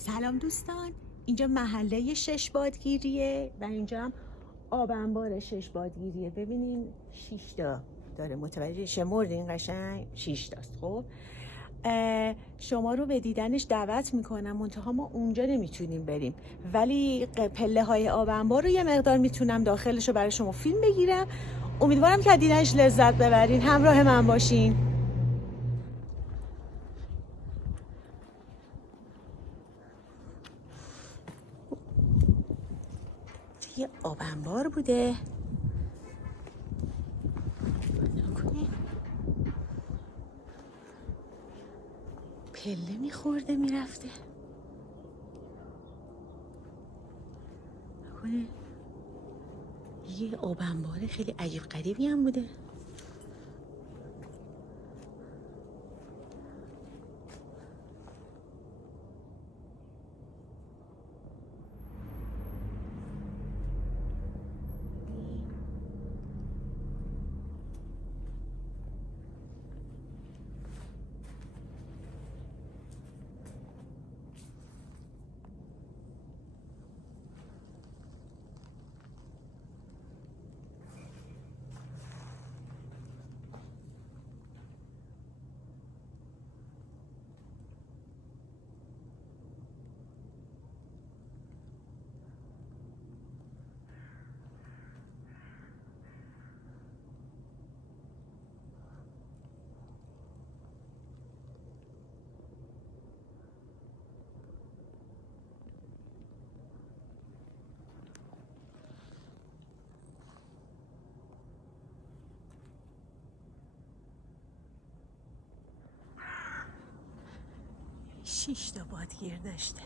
سلام دوستان، اینجا محله شش بادگیریه و اینجا هم آب انبار شش بادگیریه. ببینین 6 تا داره، متوجه شمردین؟ قشنگ 6 تاست. خب شما رو به دیدنش دعوت میکنم، منتها ما اونجا نمیتونیم بریم، ولی پله های آب انبار رو یه مقدار میتونم داخلش رو برای شما فیلم بگیرم. امیدوارم که از دیدنش لذت ببرین، همراه من باشین. یه آب انبار بوده، پله میخورده میرفته. یه آب انبار خیلی عجیب غریبی هم بوده. شش تا بادگیر داشته.